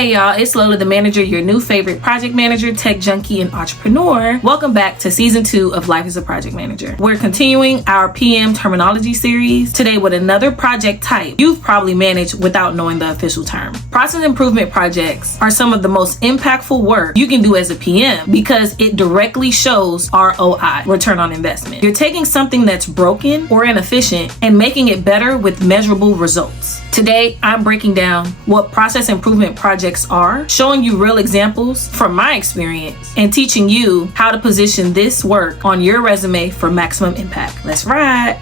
Hey y'all, it's Lola the Manager, your new favorite project manager, tech junkie, and entrepreneur. Welcome back to season 2 of Life as a Project Manager. We're continuing our PM terminology series today with another project type you've probably managed without knowing the official term. Process improvement projects are some of the most impactful work you can do as a PM because it directly shows ROI, return on investment. You're taking something that's broken or inefficient and making it better with measurable results. Today, I'm breaking down what process improvement projects are, showing you real examples from my experience, and teaching you how to position this work on your resume for maximum impact. Let's ride!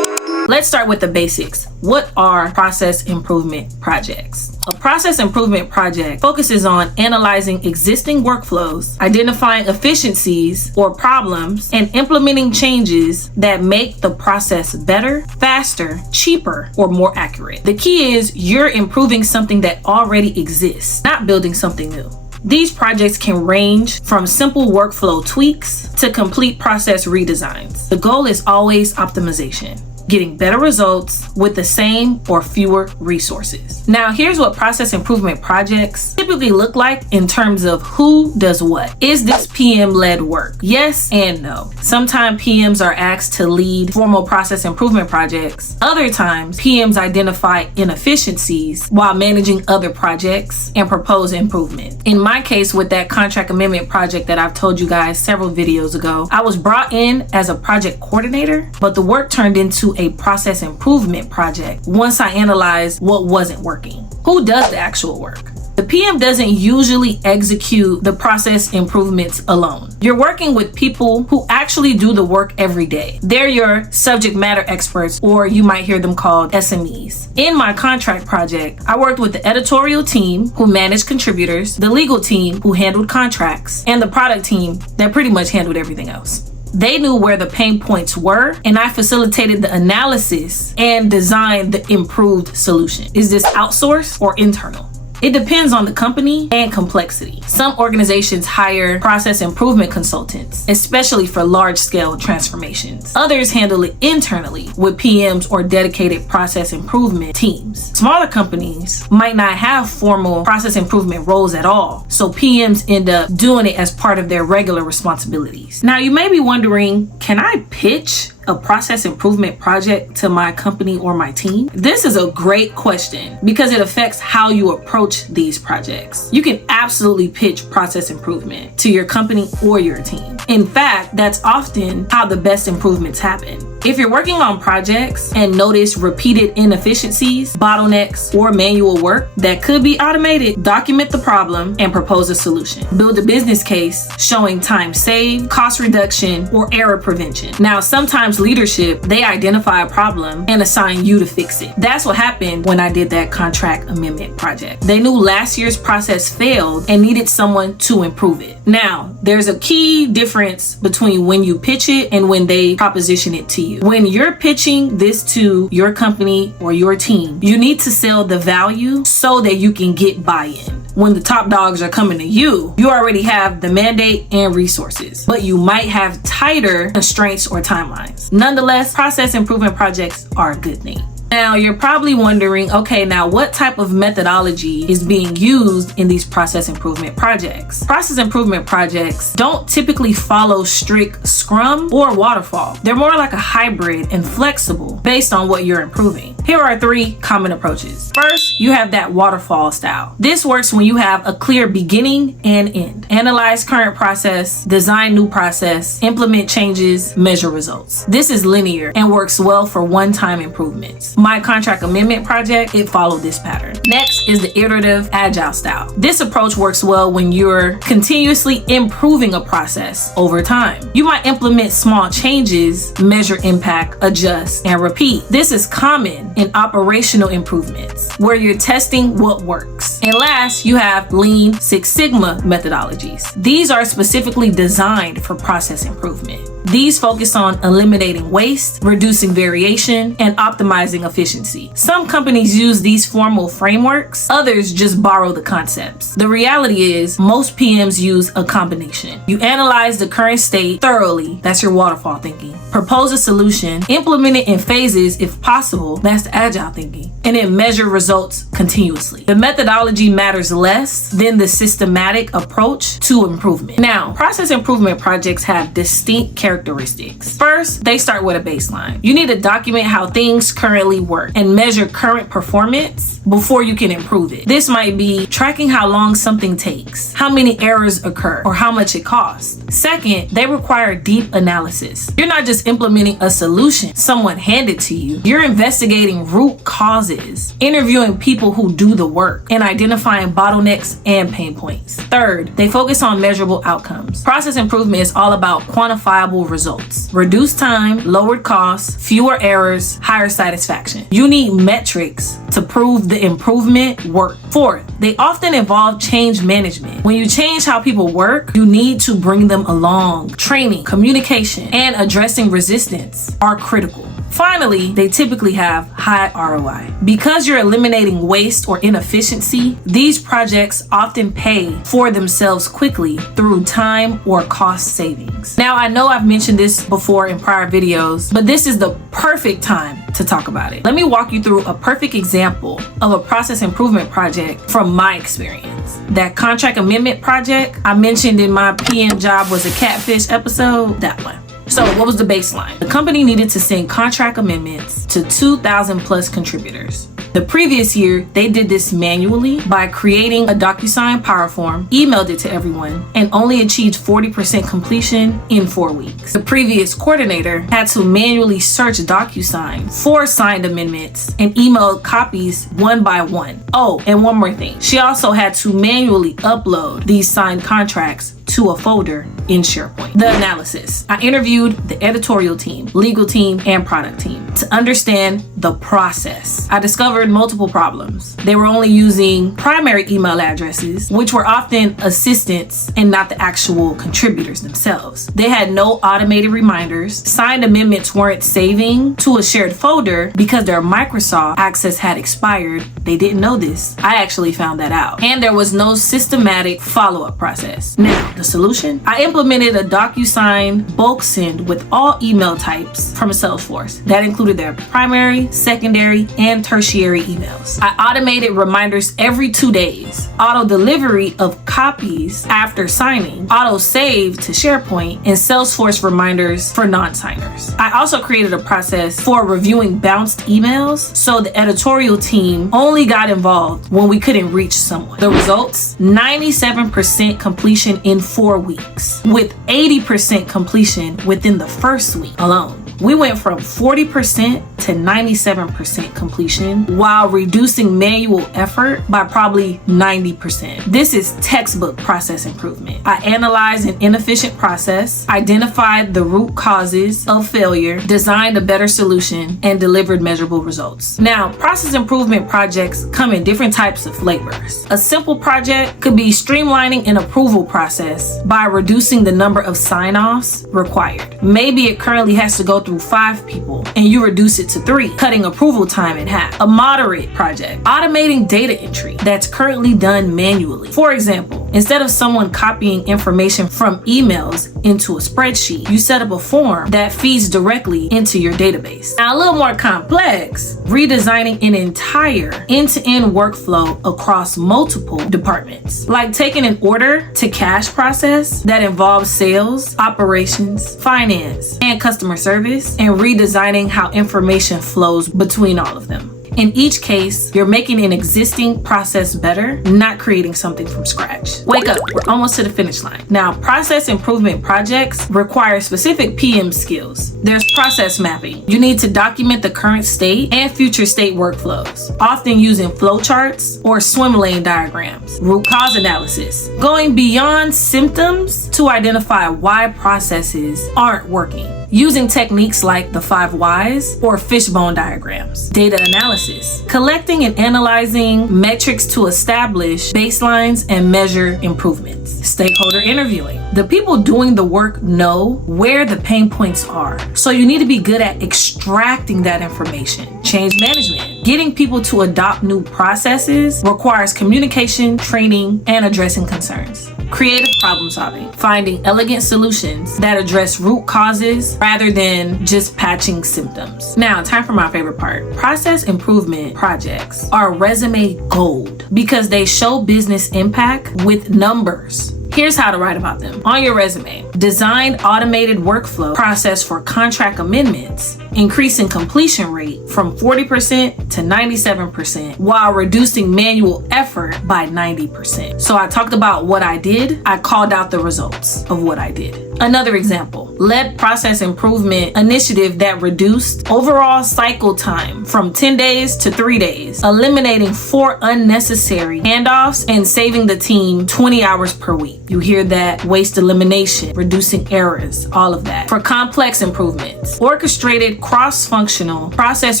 Let's start with the basics. What are process improvement projects? A process improvement project focuses on analyzing existing workflows, identifying efficiencies or problems, and implementing changes that make the process better, faster, cheaper, or more accurate. The key is you're improving something that already exists, not building something new. These projects can range from simple workflow tweaks to complete process redesigns. The goal is always optimization, getting better results with the same or fewer resources. Now, here's what process improvement projects typically look like in terms of who does what. Is this PM-led work? Yes and no. Sometimes PMs are asked to lead formal process improvement projects. Other times, PMs identify inefficiencies while managing other projects and propose improvement. In my case, with that contract amendment project that I've told you guys several videos ago, I was brought in as a project coordinator, but the work turned into a process improvement project once I analyzed what wasn't working. Who does the actual work? The PM doesn't usually execute the process improvements alone. You're working with people who actually do the work every day. They're your subject matter experts, or you might hear them called SMEs. In my contract project, I worked with the editorial team who managed contributors, the legal team who handled contracts, and the product team that pretty much handled everything else. They knew where the pain points were, and I facilitated the analysis and designed the improved solution. Is this outsourced or internal? It depends on the company and complexity. Some organizations hire process improvement consultants, especially for large-scale transformations. Others handle it internally with PMs or dedicated process improvement teams. Smaller companies might not have formal process improvement roles at all, so PMs end up doing it as part of their regular responsibilities. Now, you may be wondering, can I pitch a process improvement project to my company or my team? This is a great question because it affects how you approach these projects. You can absolutely pitch process improvement to your company or your team. In fact, that's often how the best improvements happen. If you're working on projects and notice repeated inefficiencies, bottlenecks, or manual work that could be automated, document the problem and propose a solution. Build a business case showing time saved, cost reduction, or error prevention. Now, sometimes leadership, they identify a problem and assign you to fix it. That's what happened when I did that contract amendment project. They knew last year's process failed and needed someone to improve it. Now, there's a key difference between when you pitch it and when they proposition it to you. When you're pitching this to your company or your team, you need to sell the value so that you can get buy-in. When the top dogs are coming to you, you already have the mandate and resources, but you might have tighter constraints or timelines. Nonetheless, process improvement projects are a good thing. Now, you're probably wondering, okay, now what type of methodology is being used in these process improvement projects? Process improvement projects don't typically follow strict Scrum or Waterfall. They're more like a hybrid and flexible based on what you're improving. Here are 3 common approaches. First, you have that Waterfall style. This works when you have a clear beginning and end. Analyze current process, design new process, implement changes, measure results. This is linear and works well for one-time improvements. My contract amendment project, it followed this pattern. Next is the iterative Agile style. This approach works well when you're continuously improving a process over time. You might implement small changes, measure impact, adjust, and repeat. This is common in operational improvements where you're testing what works. And last, you have Lean Six Sigma methodologies. These are specifically designed for process improvement. These focus on eliminating waste, reducing variation, and optimizing efficiency. Some companies use these formal frameworks, others just borrow the concepts. The reality is, most PMs use a combination. You analyze the current state thoroughly, that's your waterfall thinking. Propose a solution, implement it in phases if possible, that's the agile thinking, and then measure results continuously. The methodology matters less than the systematic approach to improvement. Now, process improvement projects have distinct characteristics. First, they start with a baseline. You need to document how things currently work and measure current performance before you can improve it. This might be tracking how long something takes, how many errors occur, or how much it costs. Second, they require deep analysis. You're not just implementing a solution someone handed to you. You're investigating root causes, interviewing people who do the work, and identifying bottlenecks and pain points. Third, they focus on measurable outcomes. Process improvement is all about quantifiable results. Reduced time, lowered costs, fewer errors, higher satisfaction. You need metrics to prove the improvement worked. Fourth, they often involve change management. When you change how people work, you need to bring them along. Training, communication, and addressing resistance are critical. Finally, they typically have high ROI. Because you're eliminating waste or inefficiency, these projects often pay for themselves quickly through time or cost savings. Now, I know I've mentioned this before in prior videos, but this is the perfect time to talk about it. Let me walk you through a perfect example of a process improvement project from my experience. That contract amendment project I mentioned in my PM job was a catfish episode, that one. So what was the baseline? The company needed to send contract amendments to 2,000 plus contributors. The previous year, they did this manually by creating a DocuSign power form, emailed it to everyone, and only achieved 40% completion in 4 weeks. The previous coordinator had to manually search DocuSign for signed amendments and email copies one by one. Oh, and one more thing. She also had to manually upload these signed contracts to a folder in SharePoint. The analysis. I interviewed the editorial team, legal team, and product team to understand the process. I discovered multiple problems. They were only using primary email addresses, which were often assistants and not the actual contributors themselves. They had no automated reminders. Signed amendments weren't saving to a shared folder because their Microsoft access had expired. They didn't know this. I actually found that out. And there was no systematic follow-up process. Now, the solution? I implemented a DocuSign bulk send with all email types from Salesforce. That included their primary, secondary, and tertiary emails. I automated reminders every 2 days, auto delivery of copies after signing, auto save to SharePoint, and Salesforce reminders for non-signers. I also created a process for reviewing bounced emails, so the editorial team only got involved when we couldn't reach someone. The results? 97% completion in 4 weeks, with 80% completion within the first week alone. We went from 40% to 97% completion while reducing manual effort by probably 90%. This is textbook process improvement. I analyzed an inefficient process, identified the root causes of failure, designed a better solution, and delivered measurable results. Now, process improvement projects come in different types of flavors. A simple project could be streamlining an approval process by reducing the number of sign-offs required. Maybe it currently has to go through 5 people and you reduce it to 3, cutting approval time in half. A moderate project, automating data entry that's currently done manually. For example, instead of someone copying information from emails into a spreadsheet, you set up a form that feeds directly into your database. Now, a little more complex, redesigning an entire end-to-end workflow across multiple departments, like taking an order to cash process that involves sales, operations, finance, and customer service, and redesigning how information flows between all of them. In each case, you're making an existing process better, not creating something from scratch. Wake up, we're almost to the finish line. Now, process improvement projects require specific PM skills. There's process mapping. You need to document the current state and future state workflows, often using flowcharts or swim lane diagrams. Root cause analysis, going beyond symptoms to identify why processes aren't working. using techniques like the 5 whys or fishbone diagrams. Data analysis, collecting and analyzing metrics to establish baselines and measure improvements. Stakeholder interviewing, the people doing the work know where the pain points are, so you need to be good at extracting that information. Change management, getting people to adopt new processes requires communication, training, and addressing concerns. Creative problem solving, finding elegant solutions that address root causes rather than just patching symptoms. Now, time for my favorite part. Process improvement projects are resume gold because they show business impact with numbers. Here's how to write about them. On your resume, design automated workflow process for contract amendments, increasing completion rate from 40% to 97% while reducing manual effort by 90%. So I talked about what I did. I called out the results of what I did. Another example, led process improvement initiative that reduced overall cycle time from 10 days to 3 days, eliminating 4 unnecessary handoffs and saving the team 20 hours per week. You hear that? Waste elimination, reducing errors, all of that. For complex improvements, orchestrated cross-functional process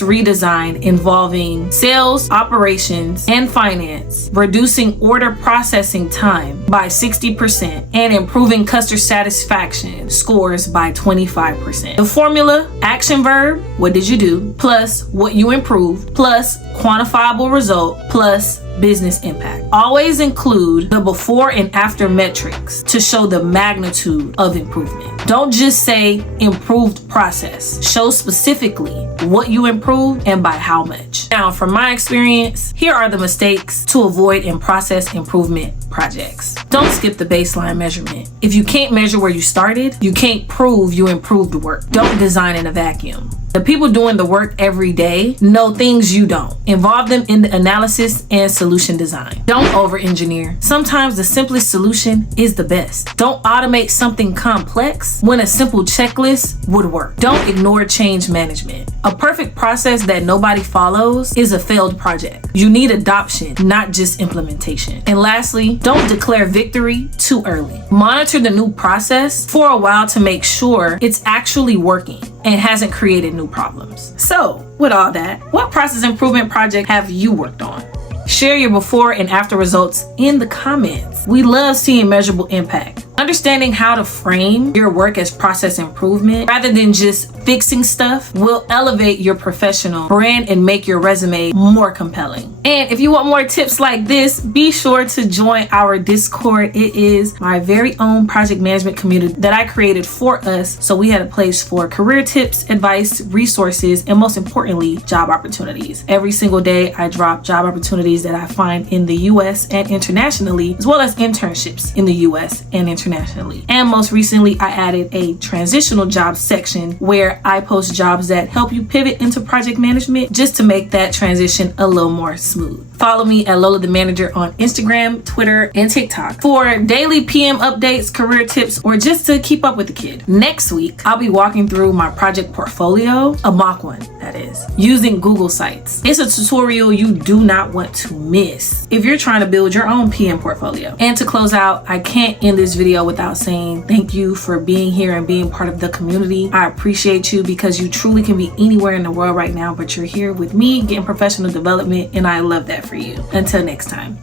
redesign involving sales, operations, and finance, reducing order processing time by 60% and improving customer satisfaction scores by 25%. The formula, action verb, what did you do, plus what you improved, plus quantifiable result, plus business impact. Always include the before and after metrics to show the magnitude of improvement. Don't just say improved process. Show specifically what you improved and by how much. Now, from my experience, here are the mistakes to avoid in process improvement projects. Don't skip the baseline measurement. If you can't measure where you started, you can't prove you improved work. Don't design in a vacuum. The people doing the work every day know things you don't. Involve them in the analysis and solution design. Don't over-engineer. Sometimes the simplest solution is the best. Don't automate something complex when a simple checklist would work. Don't ignore change management. A perfect process that nobody follows is a failed project. You need adoption, not just implementation. And lastly, don't declare victory too early. Monitor the new process for a while to make sure it's actually working and hasn't created new problems. So, with all that, what process improvement project have you worked on? Share your before and after results in the comments. We love seeing measurable impact. Understanding how to frame your work as process improvement rather than just fixing stuff will elevate your professional brand and make your resume more compelling. And if you want more tips like this, be sure to join our Discord. It is my very own project management community that I created for us. So we had a place for career tips, advice, resources, and most importantly, job opportunities. Every single day, I drop job opportunities that I find in the US and internationally, as well as internships in the US and internationally. And most recently, I added a transitional jobs section where I post jobs that help you pivot into project management just to make that transition a little more smooth. Follow me at Lola the Manager on Instagram, Twitter, and TikTok for daily PM updates, career tips, or just to keep up with the kid. Next week, I'll be walking through my project portfolio, a mock one, that is, using Google Sites. It's a tutorial you do not want to miss if you're trying to build your own PM portfolio. And to close out, I can't end this video without saying thank you for being here and being part of the community. I appreciate you because you truly can be anywhere in the world right now, but you're here with me getting professional development, and I love that for you. Until next time.